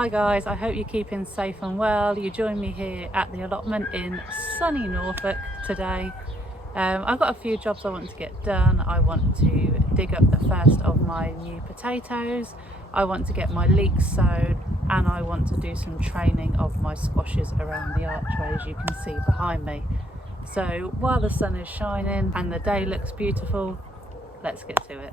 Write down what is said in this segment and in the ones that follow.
Hi guys, I hope you're keeping safe and well. You join me here at the allotment in sunny Norfolk today. I've got a few jobs I want to get done. I want to dig up the first of my new potatoes, I want to get my leeks sown, and I want to do some training of my squashes around the archways you can see behind me. So while the sun is shining and the day looks beautiful, let's get to it.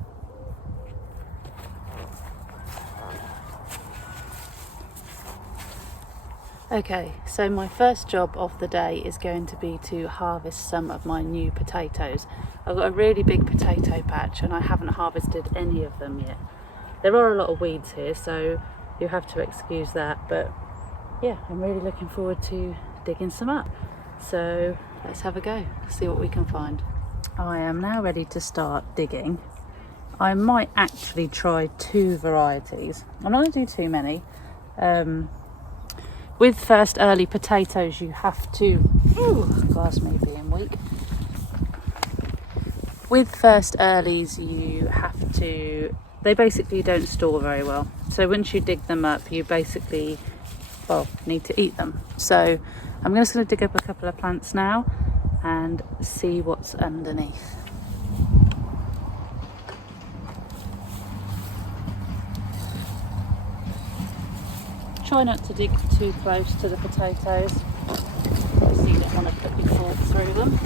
Okay, so my first job of the day is going to be to harvest some of my new potatoes. I've got a really big potato patch and I haven't harvested any of them yet. There are a lot of weeds here, so you have to excuse that, but yeah, I'm really looking forward to digging some up. So let's have a go, see what we can find. I am now ready to start digging. I might actually try two varieties. I'm not going to do too many. With first early potatoes you have to, gosh, me being weak. With first earlies you have to, they basically don't store very well. So once you dig them up you basically, need to eat them. So I'm just going to dig up a couple of plants now and see what's underneath. Try not to dig too close to the potatoes, so you don't want to put your fork through them.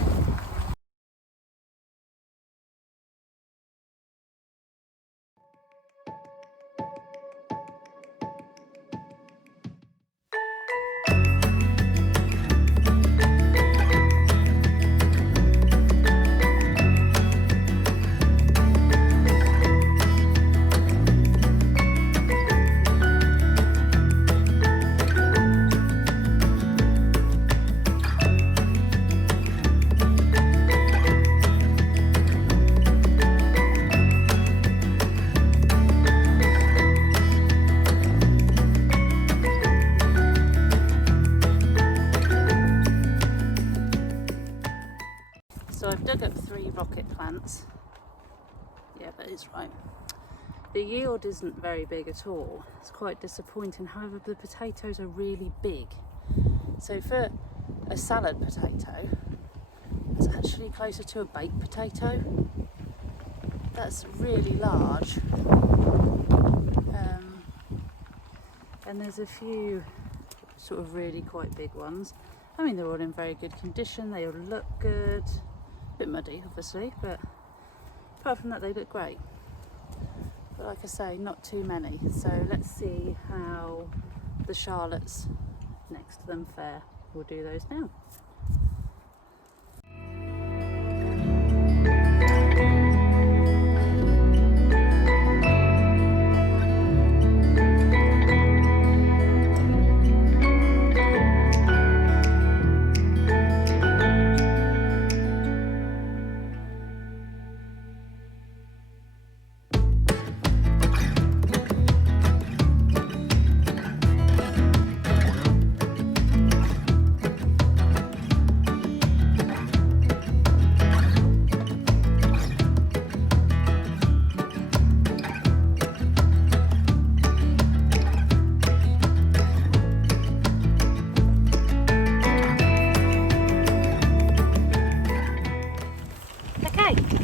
So I've dug up 3 rocket plants. Yeah, that is right. The yield isn't very big at all. It's quite disappointing. However, the potatoes are really big. So for a salad potato, it's actually closer to a baked potato. That's really large. And there's a few sort of really quite big ones. I mean, they're all in very good condition. They all look good. Bit muddy obviously, but apart from that they look great. But like I say, not too many, so let's see how the Charlottes next to them fare. We'll do those now.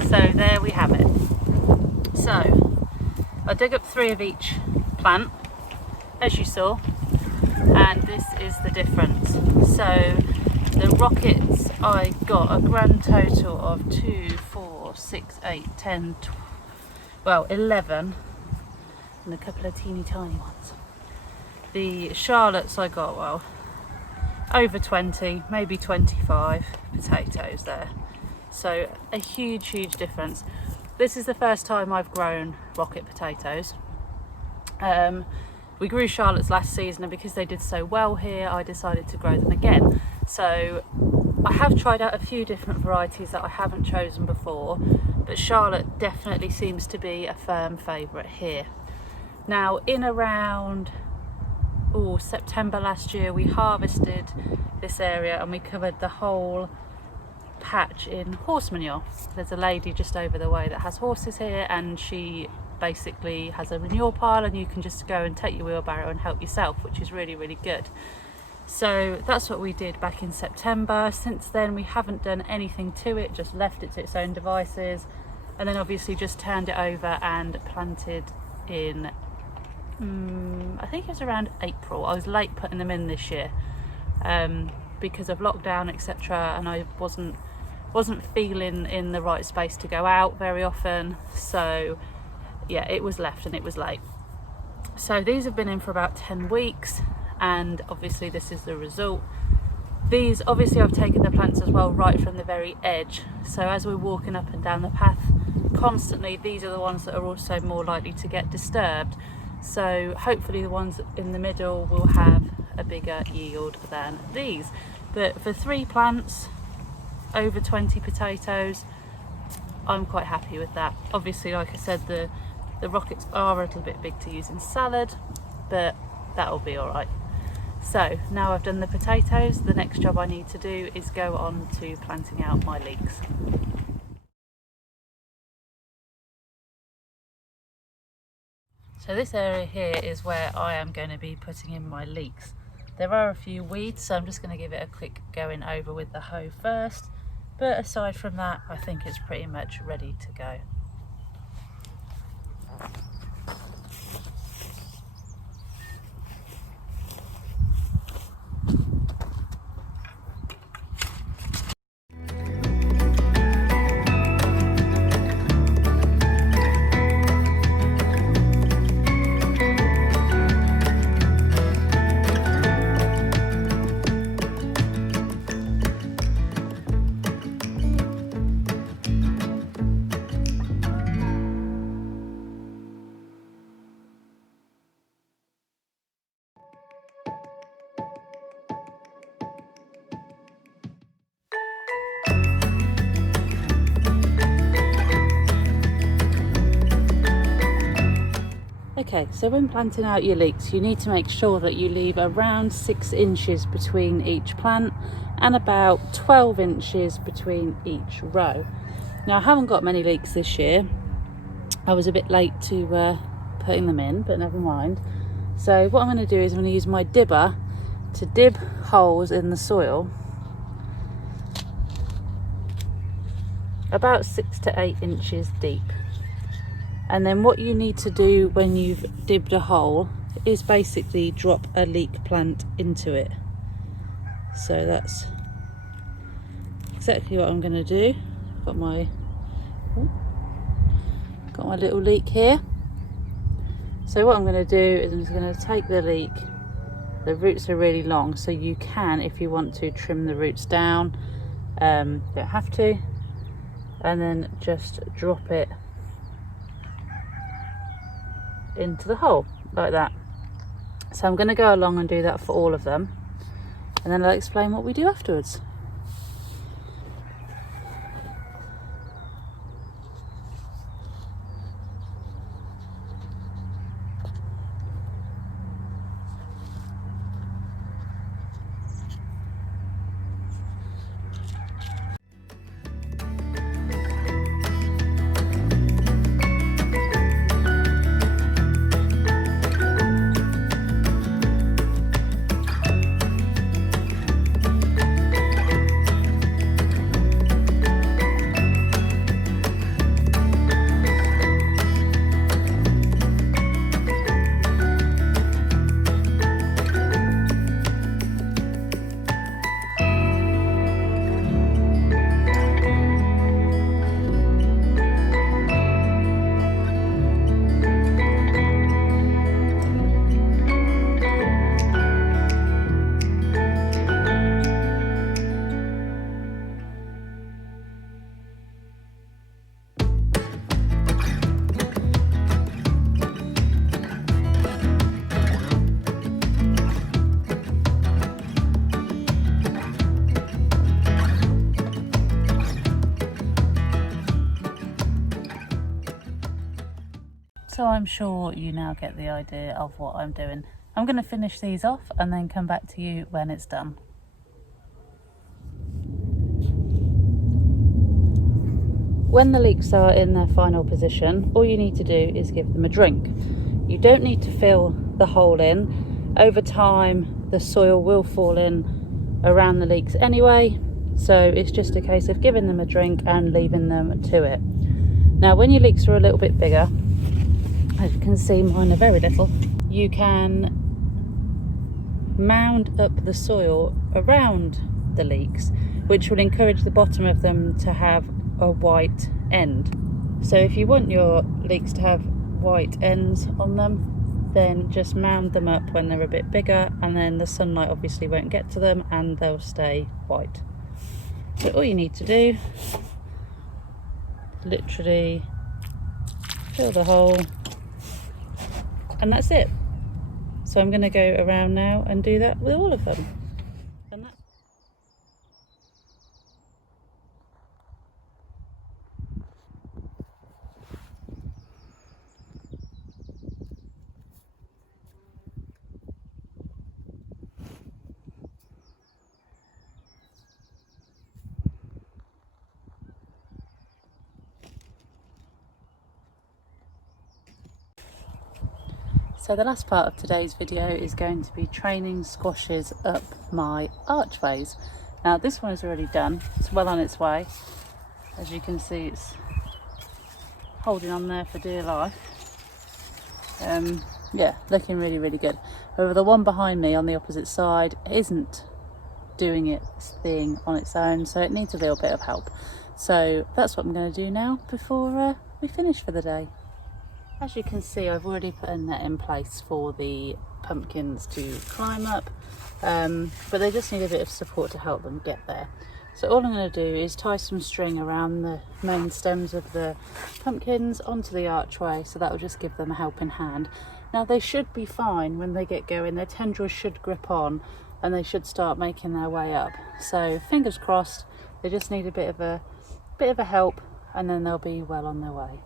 So there we have it. So I dug up 3 of each plant, as you saw, and this is the difference. So the rockets, I got a grand total of 2, 4, 6, 8, 10, 11, and a couple of teeny tiny ones. The Charlottes I got, over 20, maybe 25 potatoes there. So a huge difference. This is the first time I've grown rocket potatoes. We grew Charlottes last season, and because they did so well here I decided to grow them again. So I have tried out a few different varieties that I haven't chosen before, but Charlotte definitely seems to be a firm favourite here. Now in around September last year we harvested this area and we covered the whole patch in horse manure. There's a lady just over the way that has horses here and she basically has a manure pile, and you can just go and take your wheelbarrow and help yourself, which is really, really good. So that's what we did back in September. Since then we haven't done anything to it, just left it to its own devices, and then obviously just turned it over and planted in I think it was around April. I was late putting them in this year because of lockdown, etc., and I wasn't feeling in the right space to go out very often, so yeah, it was left and it was late. So these have been in for about 10 weeks, and obviously this is the result. These, obviously I've taken the plants as well right from the very edge, so as we're walking up and down the path constantly, these are the ones that are also more likely to get disturbed. So hopefully the ones in the middle will have a bigger yield than these. But for 3 plants, over 20 potatoes, I'm quite happy with that. Obviously, like I said, the rockets are a little bit big to use in salad, but that'll be all right. So now I've done the potatoes, the next job I need to do is go on to planting out my leeks. So this area here is where I am going to be putting in my leeks. There are a few weeds, so I'm just going to give it a quick going over with the hoe first. But aside from that, I think it's pretty much ready to go. Okay, so when planting out your leeks, you need to make sure that you leave around 6 inches between each plant and about 12 inches between each row. Now I haven't got many leeks this year. I was a bit late to putting them in, but never mind. So what I'm going to do is I'm going to use my dibber to dib holes in the soil about 6 to 8 inches deep. And then what you need to do when you've dibbed a hole is basically drop a leek plant into it. So that's exactly what I'm going to do. Got my little leek here. So what I'm going to do is I'm just going to take the leek. The roots are really long, so you can, if you want to, trim the roots down. Don't have to. And then just drop it into the hole like that. So I'm going to go along and do that for all of them, and then I'll explain what we do afterwards. So I'm sure you now get the idea of what I'm doing. I'm going to finish these off and then come back to you when it's done. when the leeks are in their final position, all you need to do is give them a drink. You don't need to fill the hole in. Over time, the soil will fall in around the leeks anyway, so it's just a case of giving them a drink and leaving them to it. Now, when your leeks are a little bit bigger, as you can see, mine are very little, you can mound up the soil around the leeks, which will encourage the bottom of them to have a white end. So if you want your leeks to have white ends on them, then just mound them up when they're a bit bigger, and then the sunlight obviously won't get to them and they'll stay white. So all you need to do, literally fill the hole, and that's it. So I'm going to go around now and do that with all of them. And that's So the last part of today's video is going to be training squashes up my archways. Now this one is already done, it's well on its way. As you can see, it's holding on there for dear life. Yeah, looking really, really good. However, the one behind me on the opposite side isn't doing its thing on its own, so it needs a little bit of help. So that's what I'm going to do now before we finish for the day. As you can see, I've already put a net in place for the pumpkins to climb up, but they just need a bit of support to help them get there. So all I'm going to do is tie some string around the main stems of the pumpkins onto the archway, so that will just give them a helping hand. Now they should be fine when they get going. Their tendrils should grip on and they should start making their way up. So fingers crossed, they just need a bit of a help, and then they'll be well on their way.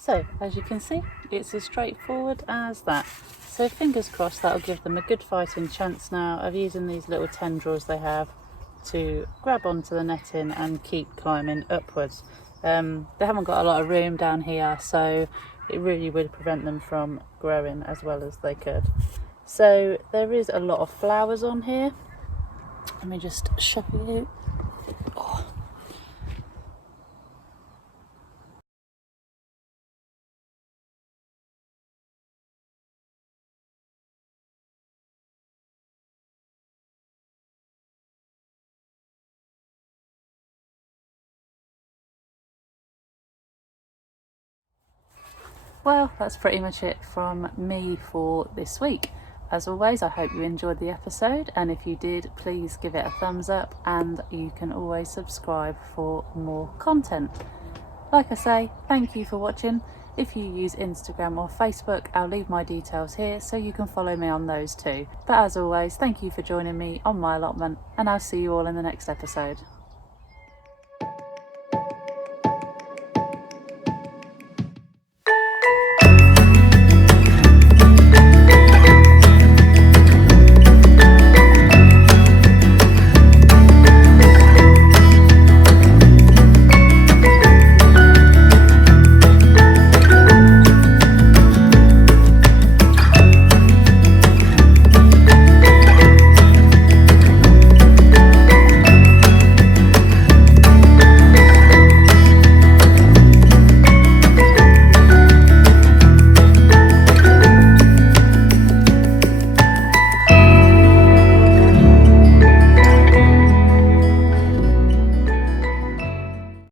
So as you can see, it's as straightforward as that. So fingers crossed that'll give them a good fighting chance now of using these little tendrils they have to grab onto the netting and keep climbing upwards. They haven't got a lot of room down here, so it really would prevent them from growing as well as they could. So there is a lot of flowers on here. Let me just show you. Oh. well, that's pretty much it from me for this week. As always, I hope you enjoyed the episode, and if you did, please give it a thumbs up, and you can always subscribe for more content. Like I say, thank you for watching. If you use Instagram or Facebook, I'll leave my details here so you can follow me on those too. But as always, thank you for joining me on my allotment, and I'll see you all in the next episode.